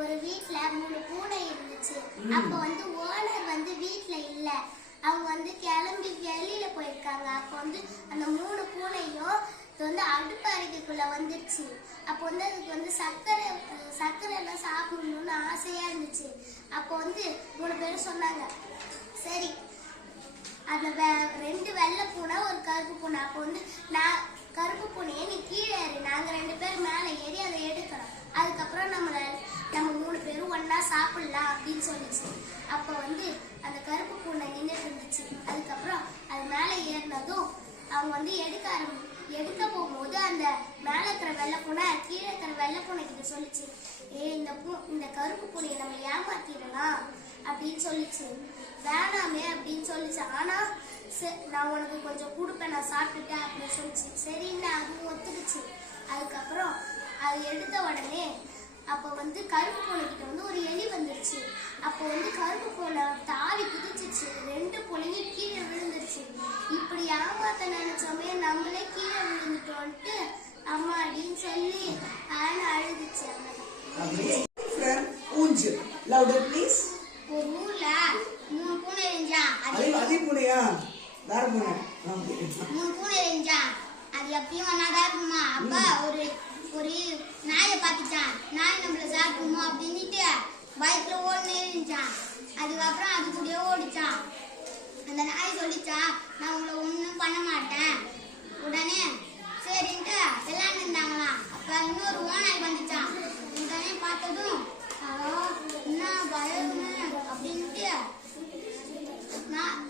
ஒரு வீட்ல 3 பூனை இருந்துச்சு. அப்போ ஓனர் வீட்ல இல்ல. அவங்க கிளம்பி வெளியில போயிருக்காங்க. அப்போ அந்த 3 பூனையும் அடுப்பு அறைக்குள்ள வந்துருச்சு. அப்போ அதுக்கு சர்க்கரை எல்லாம் சாப்பிடணும்னு ஆசையா இருந்துச்சு. அப்போ 3 பேரும் சொன்னாங்க, சரி அந்த 2 வெள்ளை பூனை ஒரு கருப்பு பூனை. அப்போ நான் கருப்பு பூனையை நீ கீழே ஏறி, நாங்க 2 பேரும் மேலே ஏறி அதை எடுக்கிறோம். அதுக்கப்புறம் நம்ம 3 பேரும் ஒன்னா சாப்பிடலாம் அப்படின்னு சொல்லிச்சு. அப்போ அந்த கருப்பு பூனை நின்றுட்டு இருந்துச்சு. அதுக்கப்புறம் அது மேலே ஏறினதும் அவங்க எடுக்க போகும்போது அந்த மேலே இருக்கிற வெள்ளை பூனை கீழே இருக்கிற வெள்ளை பூனை கிட்ட சொல்லிச்சு, இந்த கருப்பு பூனையை நம்ம ஏமாத்திடலாம் அப்படின்னு சொல்லிச்சு. வேணாமே அப்படின்னு சொல்லிச்சு. ஆனா நான் உனக்கு கொஞ்சம் கொடுப்பேன், நான் சாப்பிட்டுட்டேன் அப்படின்னு சொல்லிச்சு. சரின்னு அதுவும் ஒத்துக்குச்சு. அதுக்கப்புறம் அது எடுத்த உடனே அப்போ கருப்பு பூனை கிட்ட ஒரு எலி வந்துருச்சு. அப்போ கருப்பு பூனை தாவி குதிச்சிச்சு. 2 பூனையும் கீழே விழுந்துருச்சு. இப்படி ஏமாத்த நினைச்சோமே, நம்மளே கீழே விழுந்துட்டோன்ட்டு அம்மா அப்படின்னு சொல்லி அழுதுச்சு. ஒரு ஊர்ல 3 பூனை இருந்துச்சா. அதே பூனையா? வேற பூனை? 3 பூனை இருந்துச்சா. அது எப்பயும் ஒன்னாதான் இருக்குமா. அப்ப ஒரு நாயை பார்த்துச்சான். நாய் நம்மள சாப்பிடுமோ அப்படின்னுட்டு பைக்ல ஓடுனே இருந்துச்சான். அதுக்கப்புறம் அது கூடயே ஓடிச்சான். அந்த நாய் சொல்லிச்சான், நான் உங்களை ஒன்றும் பண்ண மாட்டேன். உடனே சரின்ட்டு விளையாண்டு இருந்தாங்களாம். அப்ப இன்னொரு ஓநாய் வந்துச்சான். உடனே பார்த்ததும் என்ன பயம் அப்படின்ட்டு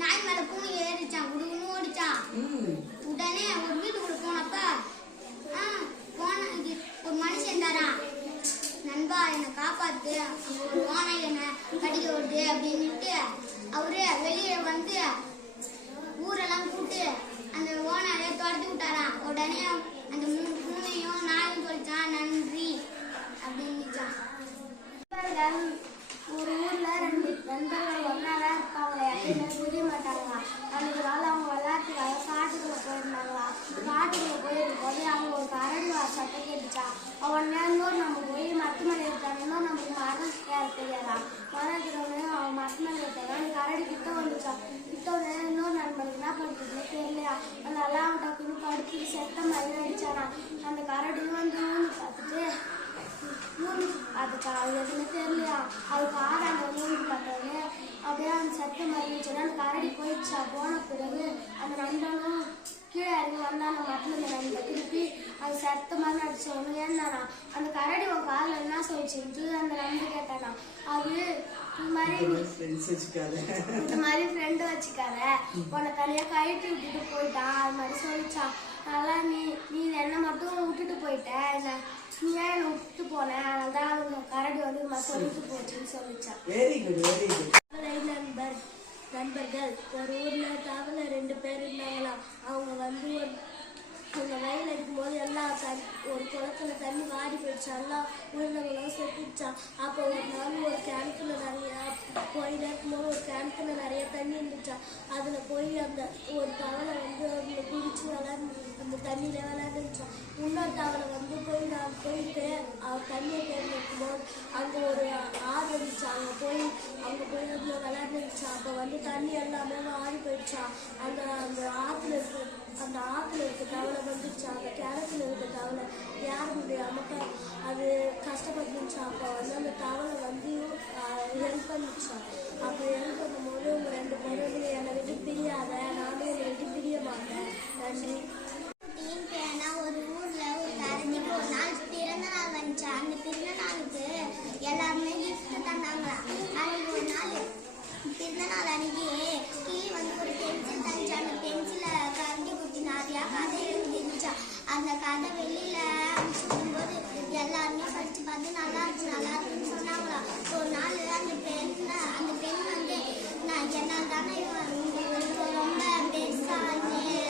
நாய் மேல பூனை ஏறிச்சான். குடுகுன்னு ஓடிச்சான். உடனே ஒரு வீட்டுக்குள்ள போனப்ப ஒரு மனுஷன் இருந்தாராம். நண்பா என்னை காப்பாத்து, ஒரு ஓனை என்னை கடிக்க விடுது அப்படின்னுட்டு அவரு வெளியே ஊரெல்லாம் கூப்பிட்டு அந்த ஓனாரை துரத்தி விட்டாராம். உடனே அந்த 3 பூனையும் நாயும் சொல்லிச்சான், நன்றி அப்படின்னுச்சான். ஒரு ஊர்ல 2 நண்பர்கள் ஒன்னாதான் இருப்பாங்களே, அப்படின்னு புரிய மாட்டாங்களா. அன்னைக்கு நாள் அவங்க விளையாட்டுக்காக காட்டுக்குள்ள போயிருந்தாங்களா. காட்டுக்குள்ள போயிருக்கும்போது அவங்க ஒரு கரடி சட்டை கேட்டுச்சா. உடனே இன்னொரு நம்ம போய் மரத்து மேலே இருக்காங்க. இன்னும் நமக்கு மரம் தெரியாதா. மரம் இருக்கிறவனே அவன் மரத்து மேலே இருக்காங்க. அந்த கரடி கிட்ட வந்துச்சா. கிட்ட வந்து இன்னொரு நண்பருக்கு என்ன பண்ணுறதுன்னு தெரியலையா. அதனால அவன் டக்குன்னு படுத்து செத்த மாதிரி அடிச்சானா. அந்த கரடியும் ஊன்னு பார்த்துட்டு அதுக்கு எதுவுமே தெரியலையா. அது காடாண்ட ஊருக்கு பார்த்தாரு. அப்படியே அந்த சட்டை மறைஞ்சிச்சுன்னா அந்த கரடி போயிடுச்சா. போன பிறகு அந்த நண்பனும் கீழே இறங்கி வந்தான மட்டில் நண்பன் திருப்பி அது செத்த மாதிரி நடிச்சு ஒன்று ஏன்னானா. அந்த கரடி உன் காலில் என்ன சொல்லிச்சுட்டு அந்த நண்பன் கேட்டானா. அது இந்த மாதிரி ஃப்ரெண்டு வச்சுக்காத, உன்னை தனியாக கழிட்டு விட்டுட்டு போயிட்டான் அது மாதிரி சொல்லிச்சான். அதனால நீ என்னை மட்டும் விட்டுட்டு போயிட்ட, நீ ஏன் என்னை விட்டுட்டு போனேன், அதனால்தான் அவங்க கரடி சொல்லிட்டு போச்சுன்னு சொல்லிச்சான். நண்பர்கள் ஒரு ஊர்ல தவளை 2 பேர் இருந்தாங்களாம். அவங்க அவங்க வயல் இருக்கும்போது எல்லாம் ஒரு குளத்துல தண்ணி வாடி போயிடுச்சு. எல்லாம் உயிரினங்களும் செத்துச்சான். அப்போ ஒரு நாள் ஒரு கிணத்துல இருக்கும்போது ஒரு கிணத்துல நிறைய தண்ணி இருந்துச்சான். அதுல போய் அந்த ஒரு தவளை அதுல குடிச்சு அந்த தண்ணியில விளையாண்டுச்சான். இன்னொரு தவளை போயிட்டு தண்ணியை தேடி இருக்கும்போது அங்க ஒரு ஆறு இருந்துச்சு. அங்க போய் அதுல விளையாண்டுச்சான். அப்போ தண்ணி எல்லாமே வாடி போயிடுச்சான். அந்த ஆத்துல இருக்க தவளை வந்துடுச்சா. அந்த கிணத்துல இருக்க தவளை யார் முடியாம அது கஷ்டப்பட்டுச்சா. அப்போ அந்த தவளை ஹெல்ப் பண்ணிச்சான். அப்போ ஹெல்ப் பண்ணும்போது உங்க 2 பேரும் என்னை விட்டு பிரியாத, நானும் என்னை விட்டு பிரிய மாட்டேன். நன்றி. ஒரு ஊர்ல ஒரு கரடிக்கு ஒரு நாள் பிறந்த நாள் வந்துச்சா. அந்த பிறந்த நாளுக்கு எல்லாருமே கிஃப்ட் தந்தாங்களா. அன்னைக்கு ஒரு நாள் பிறந்த நாள் அன்னைக்கு கிளி ஒரு பென்சில் தந்துச்சு. அந்த பென்சில கரண்டி குத்தி நிறையா கதை எழுதிருந்துச்சா. அந்த கதை வெளியில அனுப்பிச்சுடும்போது எல்லாருமே படிச்சு பார்த்து நல்லா இருக்குன்னு சொன்னாங்களா. ஒரு நாள் அந்த பெண் நான் என்னால் தானே ரொம்ப பெருசா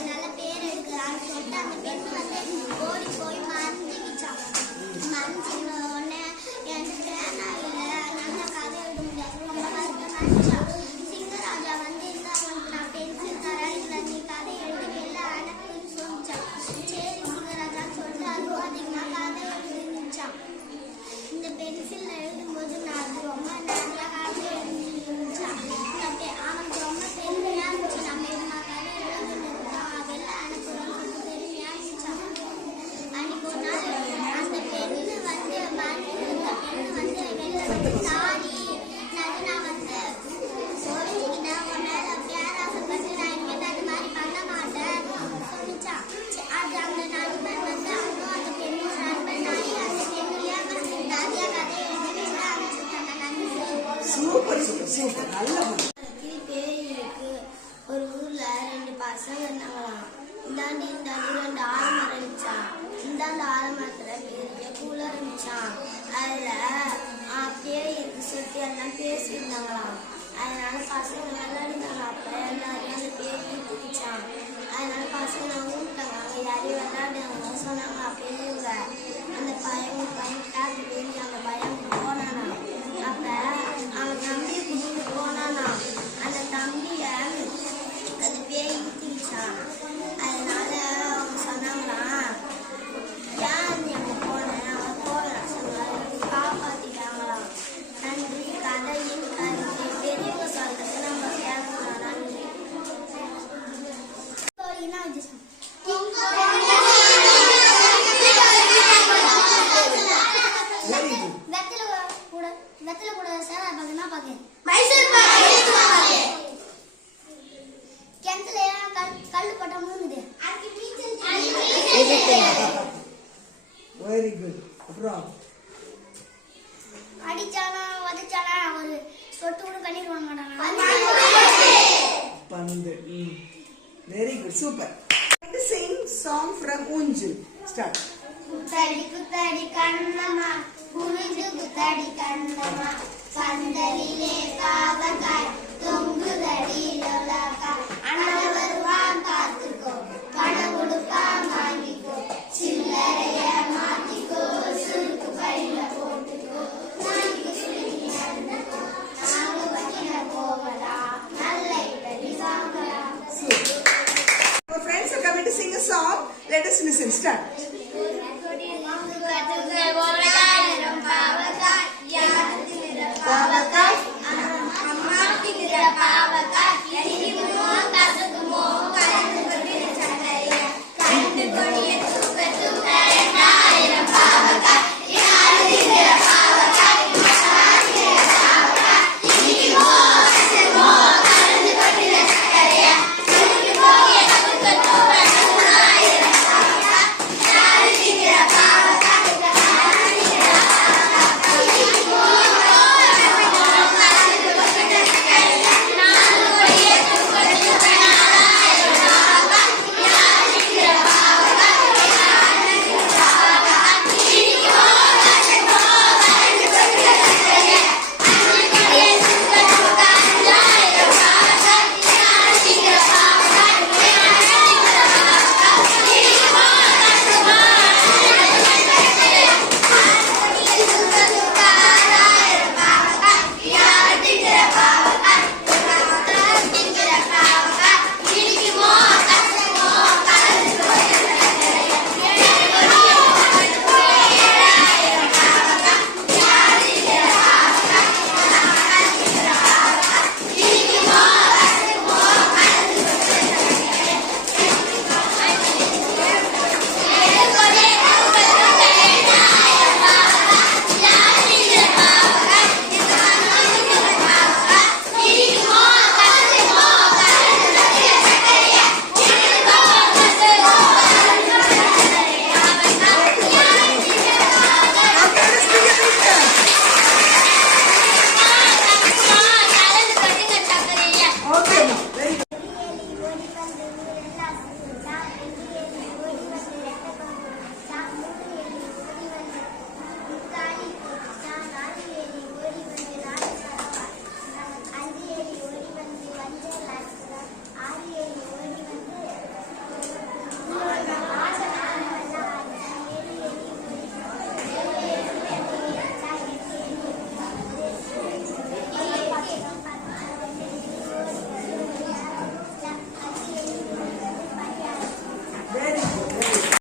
நல்ல பேர் எடுக்கிறான்னு சொல்லிட்டு அந்த பெண் ஓடி போய் மறைஞ்சிக்கிச்சான். மறைஞ்சின உடனே எனக்கு பேனா இல்லை, நல்ல கதை எழுத முடியாது, ரொம்ப கஷ்டமாச்சா. சிங்கராஜா இருந்தா உனக்கு நான் பென்சில் தரேன், இல்லை நீ கதை எழுதுவில்லை எனக்குன்னு சொல்லிச்சான். சரி சிங்கராஜான்னு சொல்லிட்டு அதுவும் அதிகமாக கதை எழுதிச்சான். இந்த பென்சில் எழுதும்போது அதனால பசங்க விளையாடினாங்க. அப்போ எல்லாரையும் அந்த பேய் இழுத்துக்கிச்சான். அதனால பசங்க ஊட்டாங்க. அவங்க யாரையும் விளையாடுவாங்க சொன்னாங்க. அப்போ அந்த பையன் காத்து வெளியே அந்த பையன் போனானா. அப்போ அவன் தம்பியை கூட்டிட்டு போனானா. அந்த தம்பியை அந்த பேய் இழுத்துக்கிச்சான். அதனால அவங்க சொன்னாங்களாம், ஏன் நீ அங்கே போனேன்? அவன் போகலாம் சொன்னாங்க. காப்பாற்றிட்டாங்களாம். நன்றி. கதையின் கருத்து பெரியவங்க சொல்றது நம்ம கேட்கலாம். நன்றி. Very good. வெத்தலை கூட சார் பார்த்தீங்கன்னா பார்க்கேன். கிணத்துல கல் போட்ட மூணுது. Very good. அப்புறம் அடிச்சானா உதச்சானா ஒரு சொட்டு கூட கண்ணீர் வாங்க மாட்டானா. பந்து. Very good. Super. Sing song from Unjil. Start. குத்தடி குத்தடி கண்ணம்மா குனிஞ்சு குத்தடி கண்ணம்மா கந்தலிலே காவக்காய் தொங்குதடி லோலாக்காய் அண்ணன் வருவான் பார்த்துக்கோ பணம் கொடுப்பான் வாங்கிக்கோ சில்லறைய மாத்திக்கோ சுருக்கு பையில போட்டுக்கோ நாளைக்கு சுருங்கி நடந்துக்கோ நாங்க வட்டின போகலாம் நல்ல இடடி வாங்கலாம். Our friends are coming to sing a song. Let us listen. Start. What